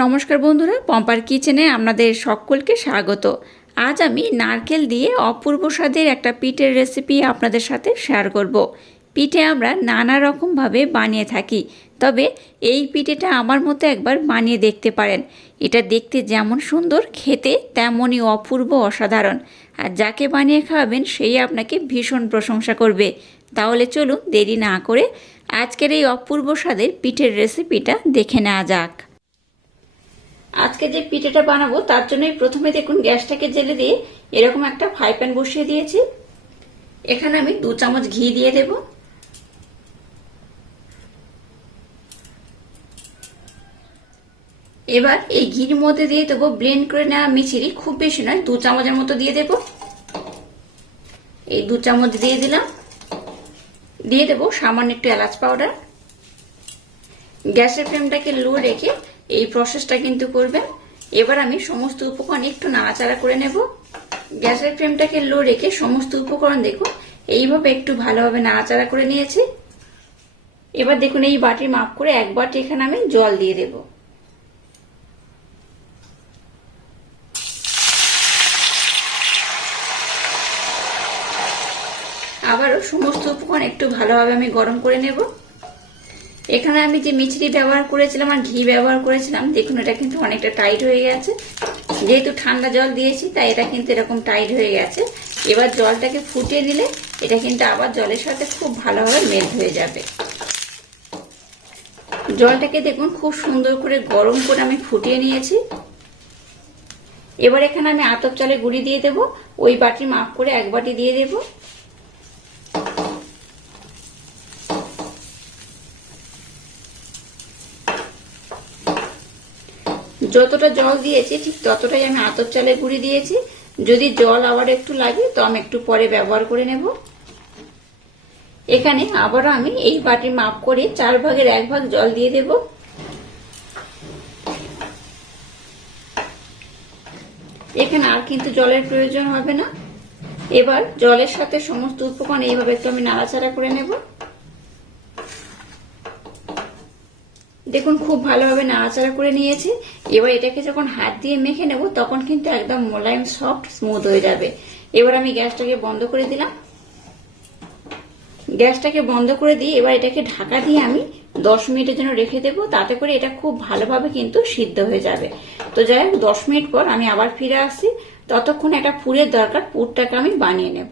নমস্কার বন্ধুরা, পম্পার কিচেনে আপনাদের সকলকে স্বাগত। আজ আমি নারকেল দিয়ে অপূর্ব স্বাদের একটা পিঠের রেসিপি আপনাদের সাথে শেয়ার করব। পিঠে আমরা নানা রকমভাবে বানিয়ে থাকি, তবে এই পিঠেটা আমার মতো একবার বানিয়ে দেখতে পারেন। এটা দেখতে যেমন সুন্দর, খেতে তেমনই অপূর্ব অসাধারণ। আর যাকে বানিয়ে খাওয়াবেন, সেই আপনাকে ভীষণ প্রশংসা করবে। তাহলে চলুন দেরি না করে আজকের এই অপূর্ব স্বাদের পিঠের রেসিপিটা দেখে নেওয়া যাক। আজকে যে পিঠেটা বানাবো, তার জন্যই প্রথমে দেখুন গ্যাসটাকে জেলে দিয়ে এরকম একটা ফ্রাই প্যান বসিয়ে দিয়েছি। এখানে আমি দু চামচ ঘি দিয়ে দেব। এবার এই ঘির মধ্যে দিয়ে দেবো ব্লেন্ড করে নেওয়া মিচিরি খুব বেশি নয়, দু চামচের মতো দিয়ে দেব। এই দু চামচ দিয়ে দিলাম। দিয়ে দেবো সামান্য একটু এলাচ পাউডার। গ্যাসের ফ্লেমটাকে লো রেখে এই প্রসেসটা কিন্তু করবেন। এবার আমি সমস্ত উপকরণ একটু নাড়াচাড়া করে নেব। গ্যাসের ফ্লেমটাকে লো রেখে সমস্ত উপকরণ দেখুন, এইভাবে একটু ভালোভাবে নাড়াচাড়া করে নিয়েছি। এবার দেখুন, এই বাটির মাপ করে এক বাটি এখানে আমি জল দিয়ে দেব। আবারও সমস্ত উপকরণ একটু ভালোভাবে আমি গরম করে নেব। এখানে আমি যে মিছরি ব্যবহার করেছিলাম আর ঘি ব্যবহার করেছিলাম, দেখুন এটা কিন্তু অনেকটা টাইট হয়ে গেছে। যেহেতু ঠান্ডা জল দিয়েছি, তাই এটা কিন্তু এরকম টাইট হয়ে গেছে। এবার জলটাকে ফুটিয়ে দিলে এটা কিন্তু আবার জলের সাথে খুব ভালোভাবে মেল্ট হয়ে যাবে। জলটাকে দেখুন খুব সুন্দর করে গরম করে আমি ফুটিয়ে নিয়েছি। এবার এখানে আমি আতপ চালে গুঁড়ি দিয়ে দেব। ওই বাটি মাপ করে এক বাটি দিয়ে দেবো। যতটা জল দিয়েছি, ঠিক ততটাই আমি আতর চালের গুঁড়ি দিয়েছি। যদি জল আবার একটু লাগে, তো আমি একটু পরে ব্যবহার করে নেব। এখানে আবারও আমি এই বাটির মাপ করে চার ভাগের এক ভাগ জল দিয়ে দেব। এখানে আর কিন্তু জলের প্রয়োজন হবে না। এবার জলের সাথে সমস্ত উপকরণ এইভাবে একটু আমি নাড়াচাড়া করে নেব। দেখুন, খুব ভালোভাবে নাড়াচাড়া করে নিয়েছি। এবার এটাকে যখন হাত দিয়ে মেখে নেব, তখন কিন্তু একদম মোলায়েম সফট স্মুথ হয়ে যাবে। এবার আমি গ্যাসটাকে বন্ধ করে দিলাম। গ্যাসটাকে বন্ধ করে দিয়ে এবার এটাকে ঢাকা দিয়ে আমি দশ মিনিটের জন্য রেখে দেবো। তাতে করে এটা খুব ভালোভাবে কিন্তু সিদ্ধ হয়ে যাবে। তো যাই হোক, দশ মিনিট পর আমি আবার ফিরে আসছি ততক্ষণ একটা পুরের দরকার, পুরটাকে আমি বানিয়ে নেব।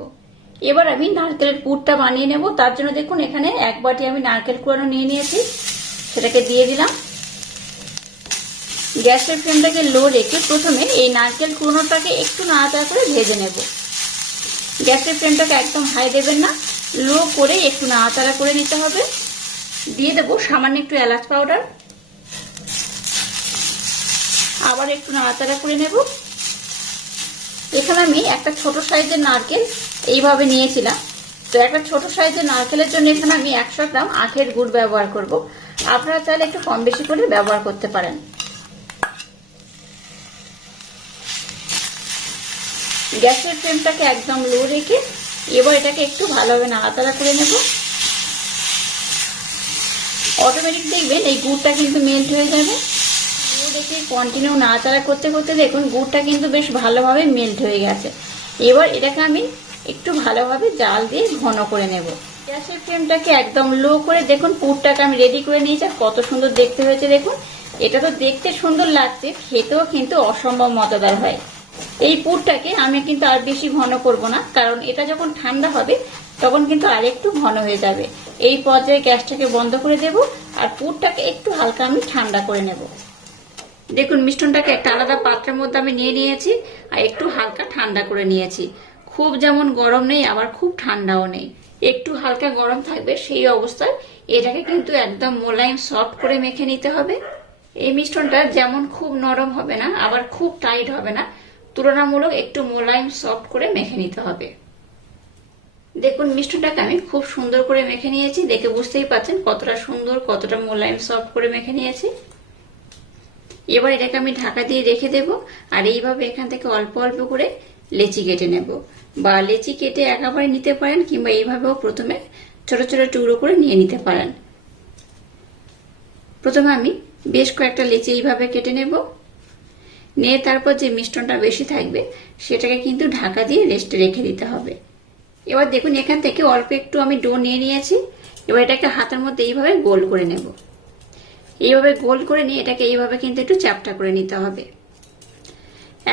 এবার আমি নারকেলের পুরটা বানিয়ে নেব। তার জন্য দেখুন, এখানে এক বাটি আমি নারকেল কুড়ানো নিয়ে নিয়েছি। সেটাকে দিয়ে দিলাম। গ্যাসের ফ্লেমটাকে লো রেখে প্রথমে এই নারকেল কুড়োটাকে একটু নাড়াচাড়া করে ভেজে নেব। গ্যাসের ফ্লেমটাকে একদম হাই দেবেন না, লো করে একটু নাড়াচাড়া করে নিতে হবে। দিয়ে দেবো সামান্য একটু এলাচ পাউডার। আবার একটু নাড়াচাড়া করে নেব। এখানে আমি একটা ছোট সাইজের নারকেল এইভাবে নিয়েছিলাম। তো একটা ছোট সাইজের নারকেলের জন্য এখানে আমি একশো গ্রাম আখের গুড় ব্যবহার করব। আপনারা চাইলে একটু কম বেশি করে ব্যবহার করতে পারেন। গ্যাসের ফ্লেমটাকে একদম লো রেখে এবার এটাকে একটু ভালোভাবে নাড়াতাড়া করে নেব। অটোমেটিক দেখবেন এই গুড়টা কিন্তু মেল্ট হয়ে যাবে। দেখে কন্টিনিউ নাড়াচাড়া করতে করতে দেখুন গুড়টা কিন্তু বেশ ভালোভাবে মেল্ট হয়ে গেছে। এবার এটাকে আমি একটু ভালোভাবে জাল দিয়ে ঘন করে নেব। গ্যাসের ফ্লেমটাকে একদম লো করে দেখুন, পুরটাকে আমি রেডি করে নিয়েছি আর কত সুন্দর দেখতে হয়েছে দেখুন। এটা তো দেখতে সুন্দর লাগছে, খেতেও কিন্তু অসম্ভব মজাদার হয় এই পুরটাকে আমি কিন্তু আর বেশি ঘন করব না, কারণ এটা যখন ঠান্ডা হবে, তখন কিন্তু আর একটু ঘন হয়ে যাবে। এই পর্যায়ে গ্যাসটাকে বন্ধ করে দেব আর পুরটাকে একটু হালকা আমি ঠান্ডা করে নেব। দেখুন মিষ্টনটাকে একটা আলাদা পাত্রের মধ্যে আমি নিয়ে নিয়েছি আর একটু হালকা ঠান্ডা করে নিয়েছি। খুব যেমন গরম নেই, আবার খুব ঠান্ডাও নেই। একটু হালকা গরম থাকবে, সেই অবস্থায় এটাকে কিন্তু একদম মোলায়েম সফট করে মেখে নিতে হবে। এই মিশ্রণটা যেমন খুব নরম হবে না, আবার খুব টাইট হবে না, তুলনামূলক একটু মোলায়েম সফট করে মেখে নিতে হবে। দেখুন মিষ্টনটাকে আমি খুব সুন্দর করে মেখে নিয়েছি। দেখে বুঝতেই পাচ্ছেন কতটা সুন্দর, কতটা মোলায়েম সফট করে মেখে নিয়েছি। এবার এটাকে আমি ঢাকা দিয়ে রেখে দেব, আর এইভাবে এখান থেকে অল্প অল্প করে লেচি কেটে নেব। বা লেচি কেটে একেবারে নিতে পারেন কিংবা এইভাবেও প্রথমে ছোট ছোট টুকরো করে নিয়ে নিতে পারেন। প্রথমে আমি বেশ কয়েকটা লেচি এইভাবে কেটে নেব। নিয়ে তারপর যে মিষ্টনটা বেশি থাকবে, সেটাকে কিন্তু ঢাকা দিয়ে রেস্টে রেখে দিতে হবে। এবার দেখুন, এখান থেকে অল্প একটু আমি ডো নিয়ে নিয়েছি। এবার এটাকে হাতের মধ্যে এইভাবে গোল করে নেব। এইভাবে গোল করে নিয়ে এটাকে এইভাবে কিন্তু একটু চ্যাপটা করে নিতে হবে।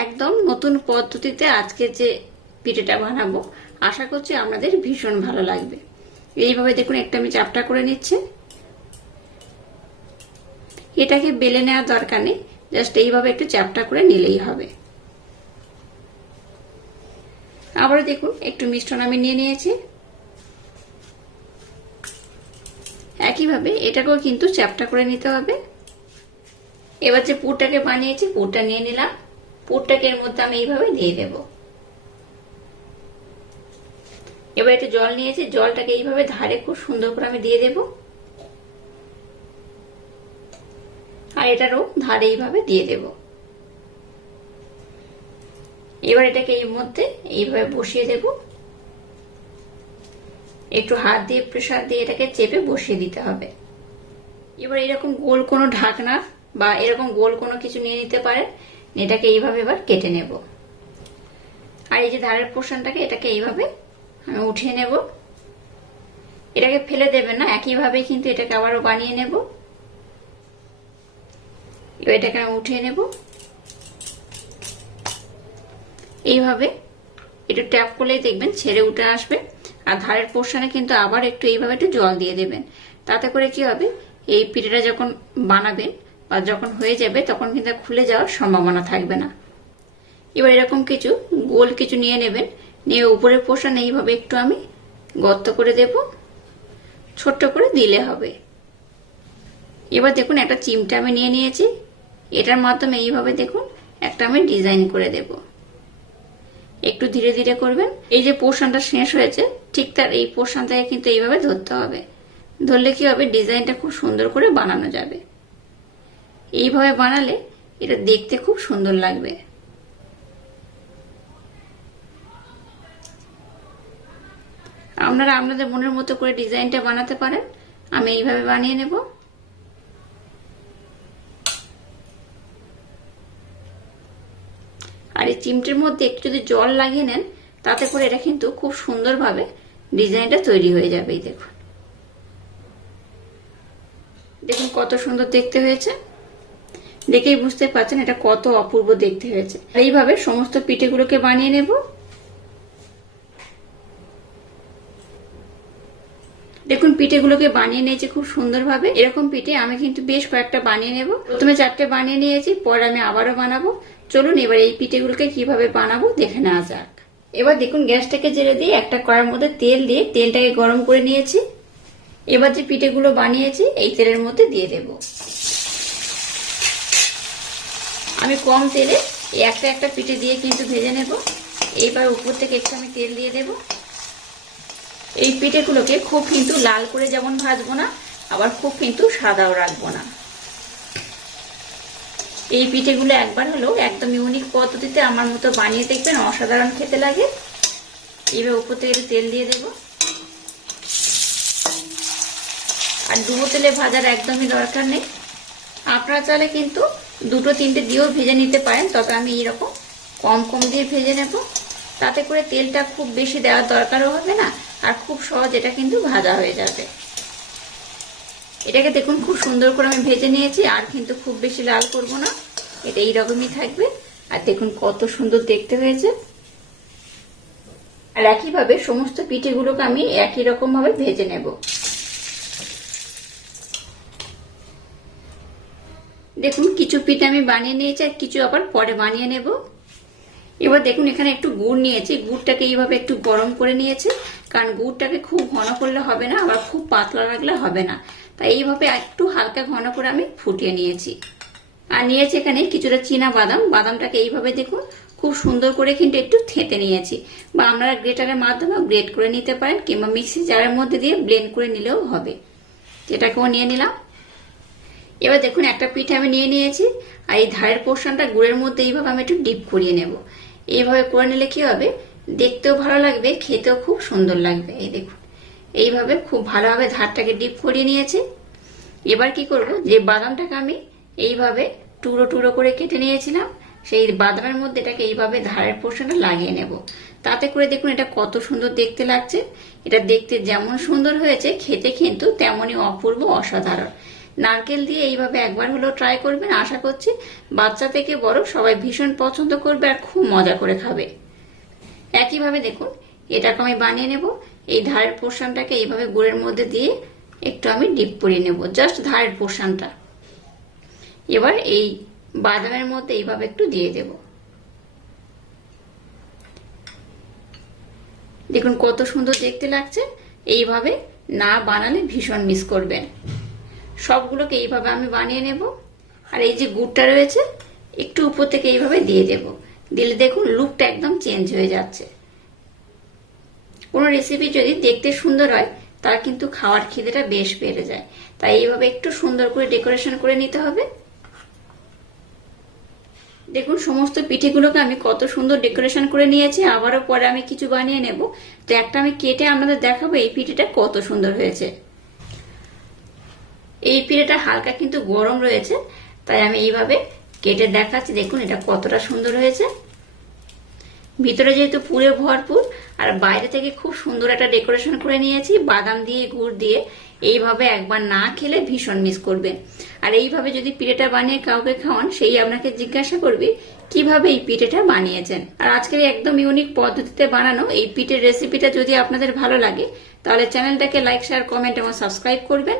একদম নতুন পদ্ধতিতে আজকে যে পিঠেটা বানাবো, আশা করছি আপনাদের ভীষণ ভালো লাগবে। এইভাবে দেখুন, একটা আমি চাপটা করে নিচ্ছি। এটাকে বেলে নেওয়ার দরকার নেই, জাস্ট এইভাবে একটু চ্যাপটা করে নিলেই হবে। আবারও দেখুন, একটু মিশ্রণ আমি নিয়ে নিয়েছি। একইভাবে এটাকেও কিন্তু চ্যাপটা করে নিতে হবে। এবার যে পুরটাকে বানিয়েছি, পুরটা নিয়ে নিলাম। পুরটাকে এর মধ্যে আমি এইভাবে দিয়ে দেব। এবার একটু জল নিয়েছি, জলটাকে এইভাবে ধারে খুব সুন্দর করে আমি দিয়ে দেব। আর এটারও ধারে এইভাবে দিয়ে দেব। এবার এটাকে এর মধ্যে এইভাবে বসিয়ে দেব। একটু হাত দিয়ে, প্রেসার দিয়ে এটাকে চেপে বসিয়ে দিতে হবে। এবার এরকম গোল কোনো ঢাকনা বা এরকম গোল কোনো কিছু নিয়ে নিতে পারেন। এটাকে এইভাবে এবার কেটে নেব। আর এই যে ধারের পোর্শনটাকে এটাকে এইভাবে আমি উঠিয়ে নেব। এটাকে ফেলে দেবে না একইভাবে কিন্তু এটাকে আবারও বানিয়ে নেব। এটাকে আমি উঠিয়ে নেব। এইভাবে একটু ট্যাপ করলেই দেখবেন ছেড়ে উঠে আসবে। আর ধারের পোর্শনে কিন্তু আবার একটু এইভাবে একটু জল দিয়ে দেবেন। তাতে করে কি হবে, এই পিঠেটা যখন বানাবেন বা যখন হয়ে যাবে, তখন কিন্তু খুলে যাওয়ার সম্ভাবনা থাকবে না। এবার এরকম কিছু, গোল কিছু নিয়ে নেবেন। নিয়ে উপরের পোর্শন এইভাবে একটু আমি গর্ত করে দেব। ছোট্ট করে দিলে হবে। এবার দেখুন, একটা চিমটা আমি নিয়ে নিয়েছি। এটার মাধ্যমে এইভাবে দেখুন, একটা আমি ডিজাইন করে দেব। একটু ধীরে ধীরে করবেন। এই যে পোর্শনটা শেষ হয়েছে, ঠিক তার এই পোর্শনটাকে কিন্তু এইভাবে ধরতে হবে। ধরলে কি হবে, ডিজাইনটা খুব সুন্দর করে বানানো যাবে। এইভাবে বানালে এটা দেখতে খুব সুন্দর লাগবে। আপনারা আপনাদের মনের মতো করে ডিজাইনটা বানাতে পারেন। আমি এইভাবে বানিয়ে নেব। আর এই চিমটির মধ্যে একটু যদি জল লাগিয়ে নেন, তাতে করে এটা কিন্তু খুব সুন্দরভাবে ডিজাইনটা তৈরি হয়ে যাবে, এই দেখুন। দেখুন কত সুন্দর দেখতে হয়েছে। দেখেই বুঝতে পারছেন এটা কত অপূর্ব দেখতে হয়েছে। এইভাবে সমস্ত পিঠেগুলোকে বানিয়ে নেব। দেখুন, পিঠেগুলোকে বানিয়ে নিয়েছি খুব সুন্দরভাবে। এরকম পিঠে আমি কিন্তু বেশ কয়েকটা বানিয়ে নেব। প্রথমে চারটে বানিয়ে নিয়েছি, পরে আমি আবারও বানাবো। চলুন এবার এই পিঠেগুলোকে কীভাবে বানাবো দেখে নেওয়া যাক। এবার দেখুন, গ্যাসটাকে জেলে দিয়ে একটা কড়ার মধ্যে তেল দিয়ে তেলটাকে গরম করে নিয়েছি। এবার যে পিঠেগুলো বানিয়েছি, এই তেলের মধ্যে দিয়ে দেব। আমি কম তেলে একটা একটা পিঠে দিয়ে কিন্তু ভেজে নেব। এইবার উপর থেকে একটু আমি তেল দিয়ে দেব। এই পিঠেগুলোকে খুব কিন্তু লাল করে যেমন ভাজবো না, আবার খুব কিন্তু সাদাও রাখব না। এই পিঠেগুলো একবার হলেও একদম ইউনিক পদ্ধতিতে আমার মতো বানিয়ে দেখবেন, অসাধারণ খেতে লাগে। এবার উপর থেকে তেল দিয়ে দেবো। আর ডুবো তেলে ভাজার একদমই দরকার নেই। আপনারা চাইলে কিন্তু দুটো তিনটে দিয়েও ভেজে নিতে পারেন, তবে আমি এরকম কম কম দিয়ে ভেজে নেব। তাতে করে তেলটা খুব বেশি দেওয়ার দরকারও হবে না, আর খুব সহজ এটা কিন্তু ভাজা হয়ে যাবে। এটাকে দেখুন, খুব সুন্দর করে আমি ভেজে নিয়েছি, আর কিন্তু খুব বেশি লাল করব না, এটা এইরকমই থাকবে। আর দেখুন কত সুন্দর দেখতে হয়েছে। আর একইভাবে সমস্ত পিঠেগুলোকে আমি একই রকমভাবে ভেজে নেব। দেখুন, কিছু পিঠে আমি বানিয়ে নিয়েছি আর কিছু আবার পরে বানিয়ে নেব। এবার দেখুন, এখানে একটু গুড় নিয়েছি। গুড়টাকে এইভাবে একটু গরম করে নিয়েছি। কারণ গুড়টাকে খুব ঘন করলে হবে না, আবার খুব পাতলা রাখলে হবে না। তাই এইভাবে একটু হালকা ঘন করে আমি ফুটিয়ে নিয়েছি। আর নিয়েছি এখানে কিছুটা চীনা বাদাম। বাদামটাকে এইভাবে দেখুন, খুব সুন্দর করে কিন্তু একটু থেতে নিয়েছি। বা আপনারা গ্রেটারের মাধ্যমে গ্রেট করে নিতে পারেন, কিংবা মিক্সি জারের মধ্যে দিয়ে ব্লেন্ড করে নিলেও হবে। এটাকেও নিয়ে নিলাম। এবার দেখুন, একটা পিঠে আমি নিয়ে নিয়েছি, আর এই ধারের পোর্শনটা গুড়ের মধ্যে এইভাবে আমি একটু ডিপ করিয়ে নেব। এইভাবে করে নিলে কি হবে? দেখতেও ভালো লাগবে, খেতেও খুব সুন্দর লাগবে। এই দেখুন, এইভাবে খুব ভালোভাবে ধারটাকে ডিপ করিয়ে নিয়েছি। এবার কি করব? যে বাদামটাকে আমি এইভাবে টুকরো টুকরো করে কেটে নিয়েছিলাম, সেই বাদামের মধ্যে এটাকে এইভাবে ধারের পোর্শনটা লাগিয়ে নেব। তাতে করে দেখুন, এটা কত সুন্দর দেখতে লাগছে। এটা দেখতে যেমন সুন্দর হয়েছে, খেতে কিন্তু তেমনই অপূর্ব, অসাধারণ। নারকেল দিয়ে এইভাবে একবার হলেও ট্রাই করবেন, আশা করছি বাচ্চা থেকে বড় সবাই ভীষণ পছন্দ করবে আর খুব মজা করে খাবে। একইভাবে দেখুন, এটাকে আমি বানিয়ে নেব, এই ধারের পোর্শনটাকে এইভাবে গুড়ের মধ্যে দিয়ে একটু আমি ডিপ করিয়ে নেব জাস্ট ধারের পোর্শনটা। এবার এই বাদামের মধ্যে এইভাবে একটু দিয়ে দেব। দেখুন কত সুন্দর দেখতে লাগছে, এইভাবে না বানালে ভীষণ মিস করবেন। সবগুলোকে এইভাবে আমি বানিয়ে নেব। আর এই যে গুড়টা রয়েছে, একটু উপর থেকে এইভাবে দিয়ে দেব। দিলে দেখুন লুকটা একদম চেঞ্জ হয়ে যাচ্ছে। কোনো রেসিপি যদি দেখতে সুন্দর হয়, তার কিন্তু খাওয়ার খিদেটা বেশ বেড়ে যায়। তাই এইভাবে একটু সুন্দর করে ডেকোরেশন করে নিতে হবে। দেখুন সমস্ত পিঠেগুলোকে আমি কত সুন্দর ডেকোরেশন করে নিয়েছি। আবারও পরে আমি কিছু বানিয়ে নেব। তো একটা আমি কেটে আপনাদের দেখাবো এই পিঠেটা কত সুন্দর হয়েছে। এই পিঠেটা হালকা কিন্তু গরম রয়েছে, তাই আমি এইভাবে কেটে দেখাচ্ছি। দেখুন, এটা কতটা সুন্দর হয়েছে। ভিতরে যেহেতু পুরে ভরপুর, আর বাইরে থেকে খুব সুন্দর একটা ডেকোরেশন করে নিয়েছি, বাদাম দিয়ে, গুড় দিয়ে। এইভাবে একবার না খেলে ভীষণ মিস করবে। আর এইভাবে যদি পিঠেটা বানিয়ে কাউকে খাওয়ান, সেই আপনাকে জিজ্ঞাসা করবে, কীভাবে এই পিঠেটা বানিয়েছেন? আর আজকের একদম ইউনিক পদ্ধতিতে বানানো এই পিঠের রেসিপিটা যদি আপনাদের ভালো লাগে, তাহলে চ্যানেলটাকে লাইক শেয়ার কমেন্ট এবং সাবস্ক্রাইব করবেন।